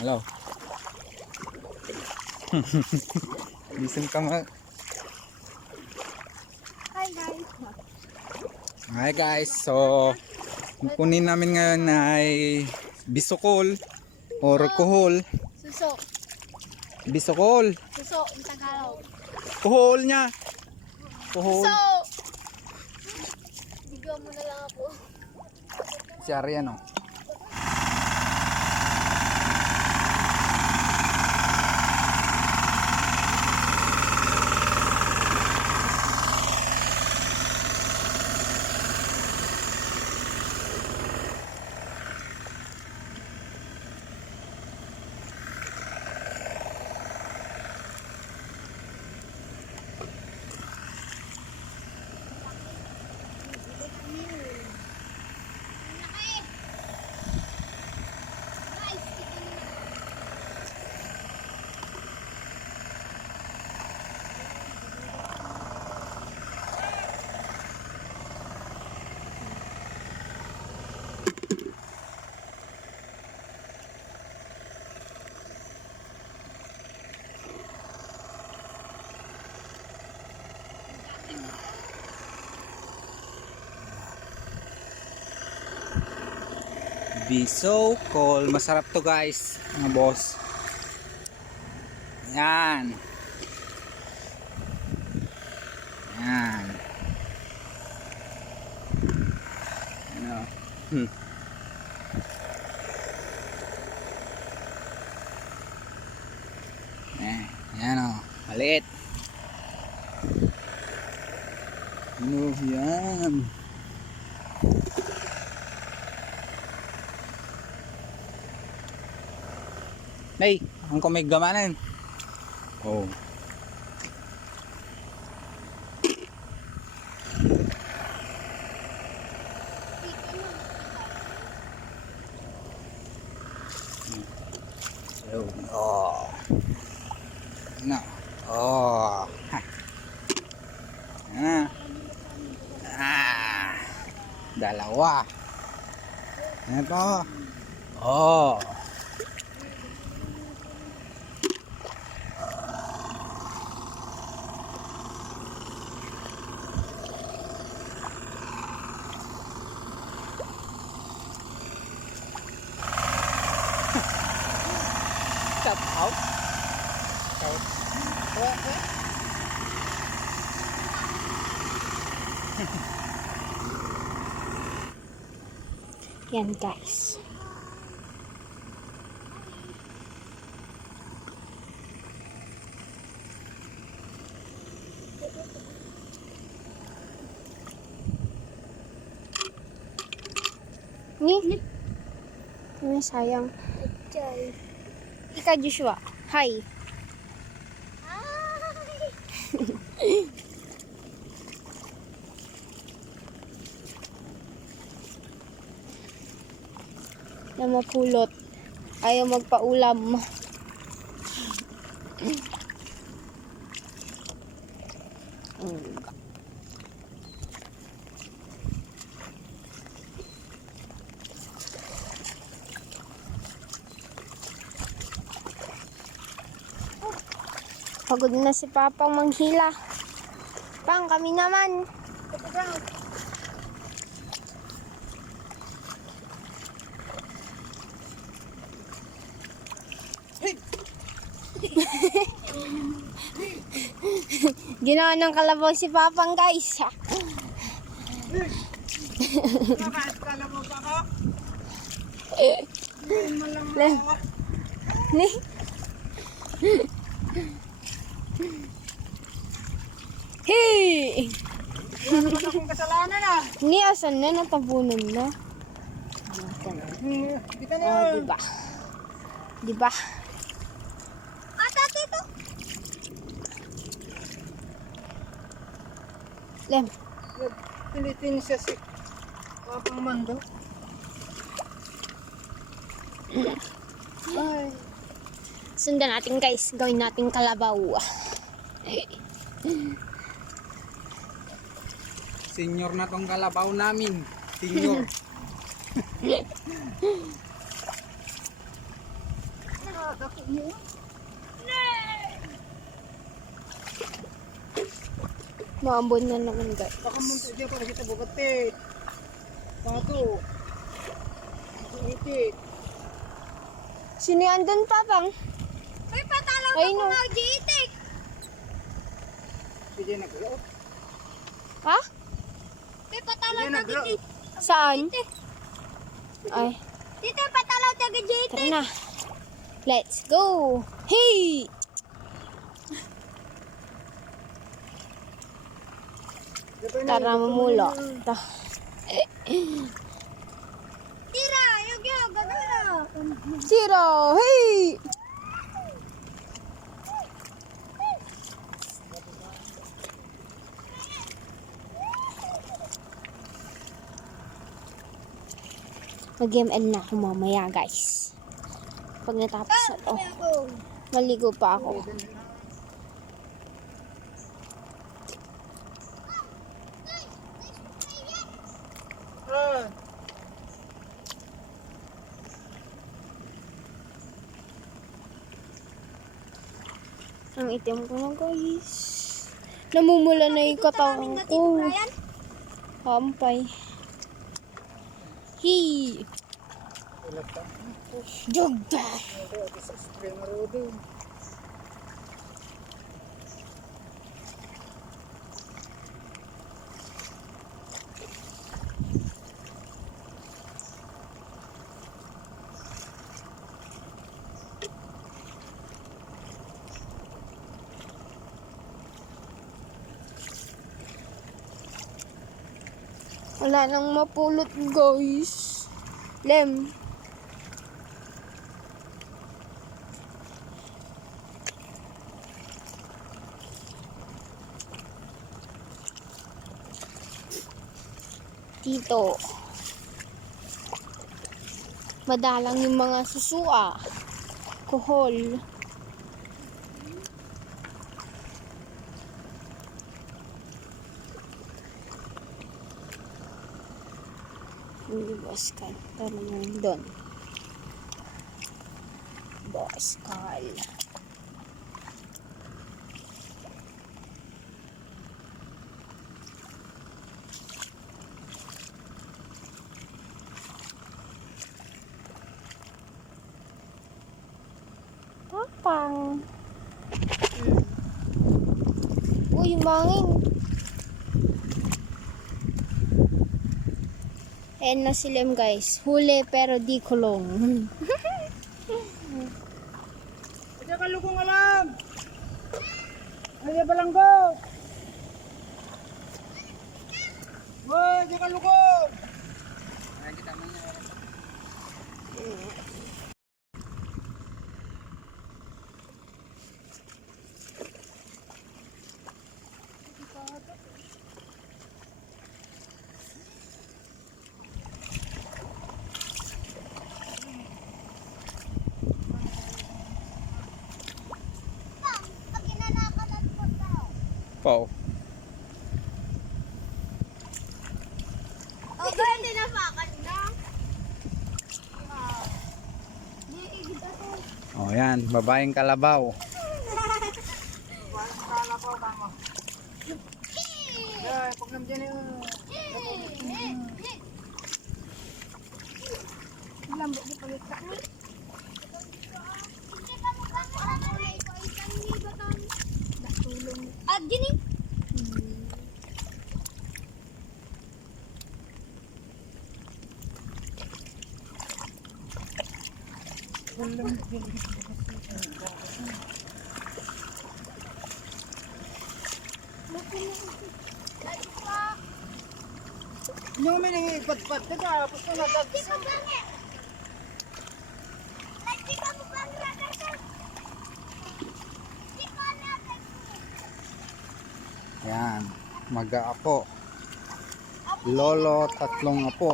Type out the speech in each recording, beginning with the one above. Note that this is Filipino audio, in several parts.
Hello. Listen ka ma. Hi guys. Hi guys. So, ang kunin namin ngayon ay bisukol or kuhol. Suso. Bisukol. Suso in Tagalog. Kuhol niya. Kuhol. So, bigyan mo na lang ako. Si Ariano. Bisukol. Masarap to guys, mga boss. Yan. Yan. Ano? Yan o. Maliit. Ano yan? Nay, ang may gamanan. Oh. Oh. No. Oh. Dalawa. Ito. Oh. Shout out. Yan guys. Ni? Ano sayang? Ika Joshua. Hi. Na mapulot. Ayaw magpaulam. Pagod na si Papang manghila. Pang, kami naman. Ginawa ng kalabaw si Papang guys. Kalabaw pa ako? Ni? Hey! Wala naman akong kasalanan ah. Ni, asan na? Natabunan na. Di ka na. Oh, diba? Diba? Ate, ito. Lem. Tinitin siya si Papang Mando. Ay. Sundan natin guys. Gawin natin kalabaw. Senior na tong kalabaw namin. Senior. Dako mo. Maambon na naman guys. Baka munti dia para kita bukatit. Pato. Iti. Sino yan dun, Papang? Uy, patalaw Ay, na no. ko mag-iitik. Sige na gro. Ha? Uy, patalaw Sige na na gro. mag-iitik. Saan? Ay, Dito, patalaw na mag-iitik. tara na. Let's go! Hey! Tara mamulo. Tira, yug, gano'n. Zero! Hey! Mag-ML na ako mamaya guys. Pag natapos na to, maligo pa ako. Ah. Ang itim ko na guys. Namumula na yung katawan ko. Hampay. Hey! Wala pa. Jogda! Ito sa spring road. Wala nang mapulot guys. Lem. Dito. Madalang yung mga susua. Kuhol. Hindi boss Carl. Tara naman doon. Boss Carl. Papang. Uy, mangin. Ayan na si Lem guys. Huli pero di kulong. Ada kalugong alam. Ada balanggo. Woi, ada kalugong. Pau. O, ganyan din ang pakan na. Oh, yan. Babaeng kalabaw. Ya, pag nandiyan yung Lambok di pagkita ni. Ah, gini. yung may nangipat-pat ka tapos na nagagis. Yan. Mag-aapo. Lolo, 3 apo.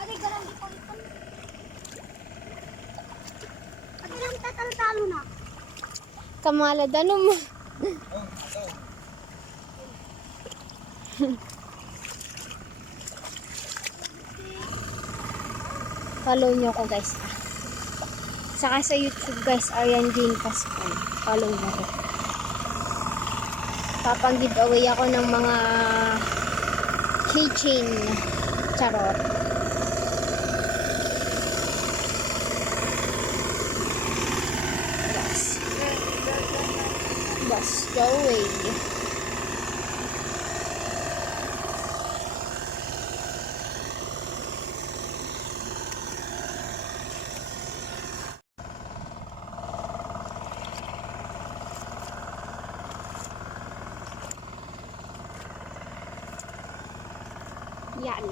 Ate, ganun panalo na. Kamalad, ano mo? Follow nyo ko guys. Saka sa YouTube guys, Arian Jane Pascual. Follow nyo ko. Papang-giveaway ako ng mga keychain. Charot. Bus going. Yan.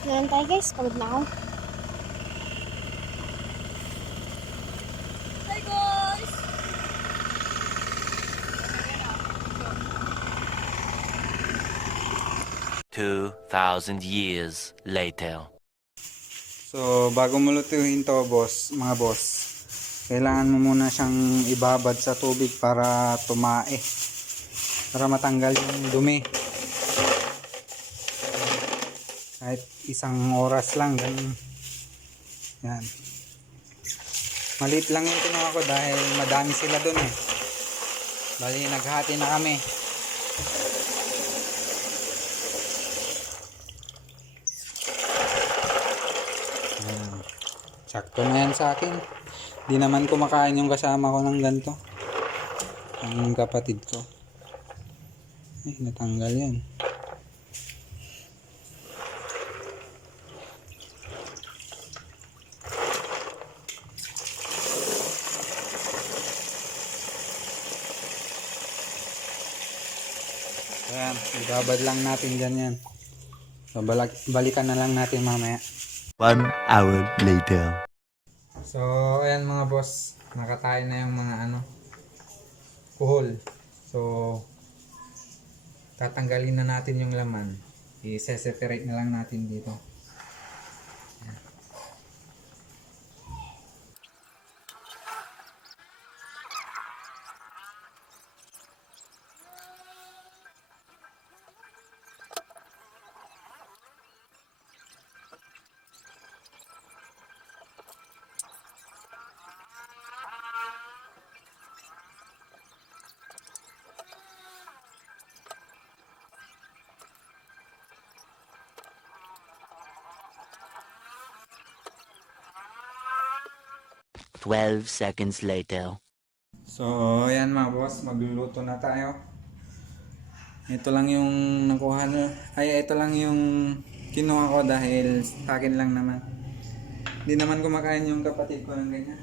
Meron tayo guys, pagod na ako. Hi guys! 2,000 years later. So, bago mo lutuin to, boss, mga boss, kailangan mo muna siyang ibabad sa tubig para tumae. Para matanggal yung dumi. Kahit isang oras lang, ganun. Yan. Maliit lang yung kinuha ko dahil madami sila dun eh. Bali, naghati na kami. Yan. Sakto na yan sa akin. Di naman kumakain yung kasama ko ng ganito. Ang kapatid ko. Ay, natanggal yan. Ayan, ibabad lang natin dyan yan. So, balikan na lang natin mamaya. 1 hour later. So, ayan mga boss. Nakatayin na yung mga kuhol. So, tatanggalin na natin yung laman. I-separate na lang natin dito. Ayan. Twelve seconds later. So, ayan mga boss, magluluto na tayo. Ito lang yung nakuha na, ito lang yung kinuha ko dahil sa akin lang naman. Hindi naman kumakain yung kapatid ko ng ganyan.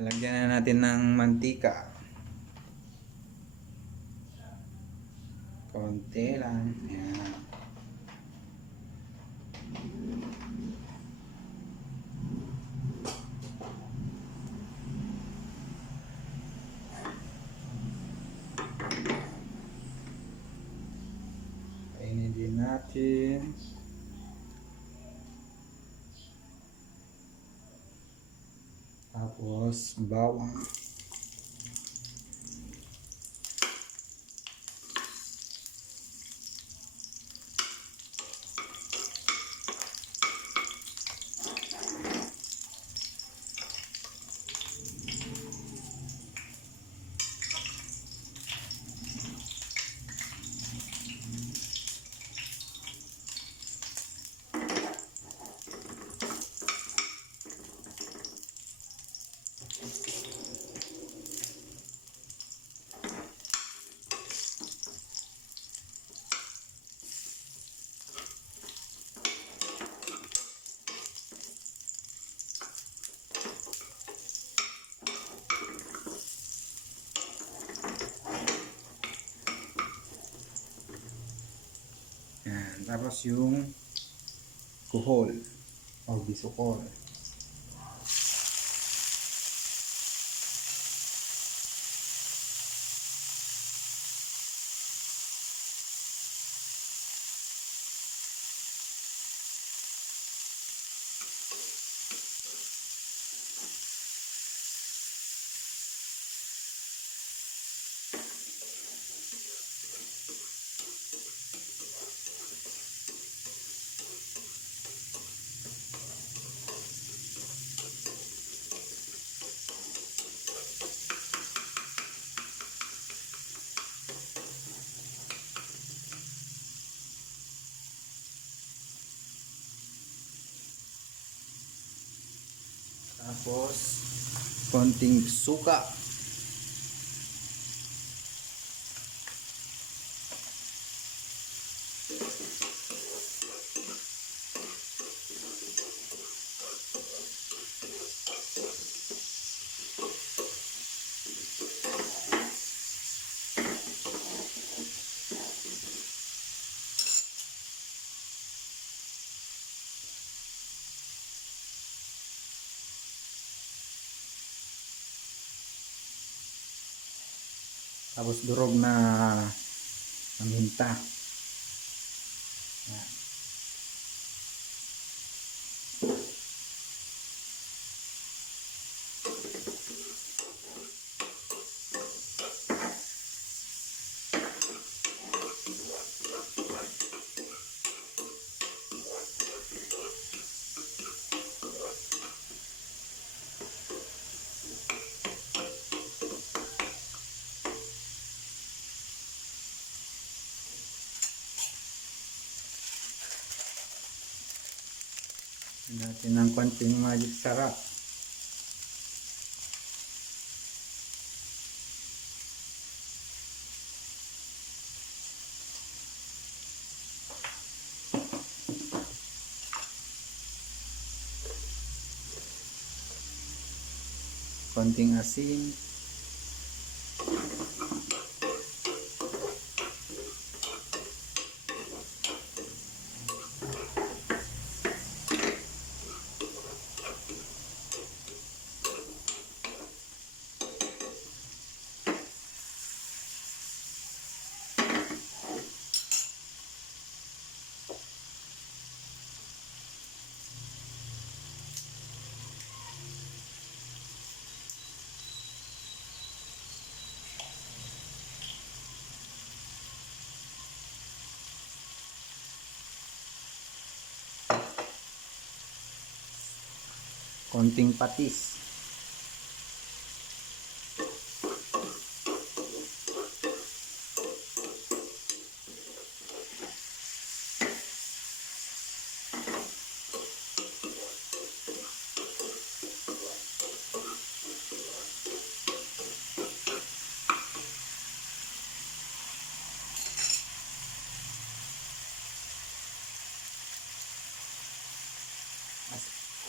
Lagyan na natin ng mantika. Konti lang. Ayan. Kainin din natin. Tapos bawang. Yan. Tapos yung kuhol o bisukol. Tapos, konting suka. Tapos durog na paminta. Yan. Natin ng konting magic sarap. Konting asin. Konting patis.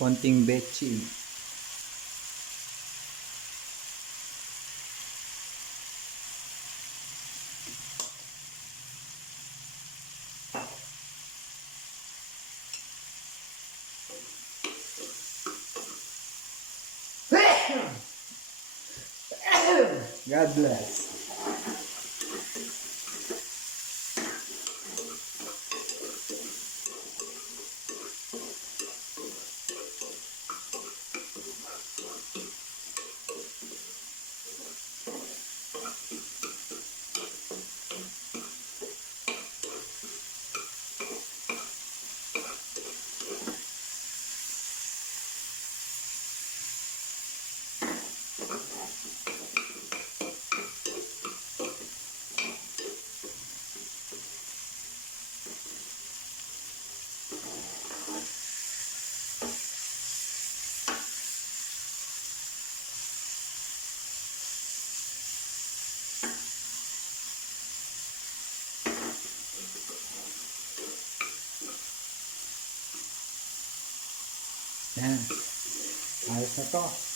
Konting betchin. God bless. Yan. Ayos na to.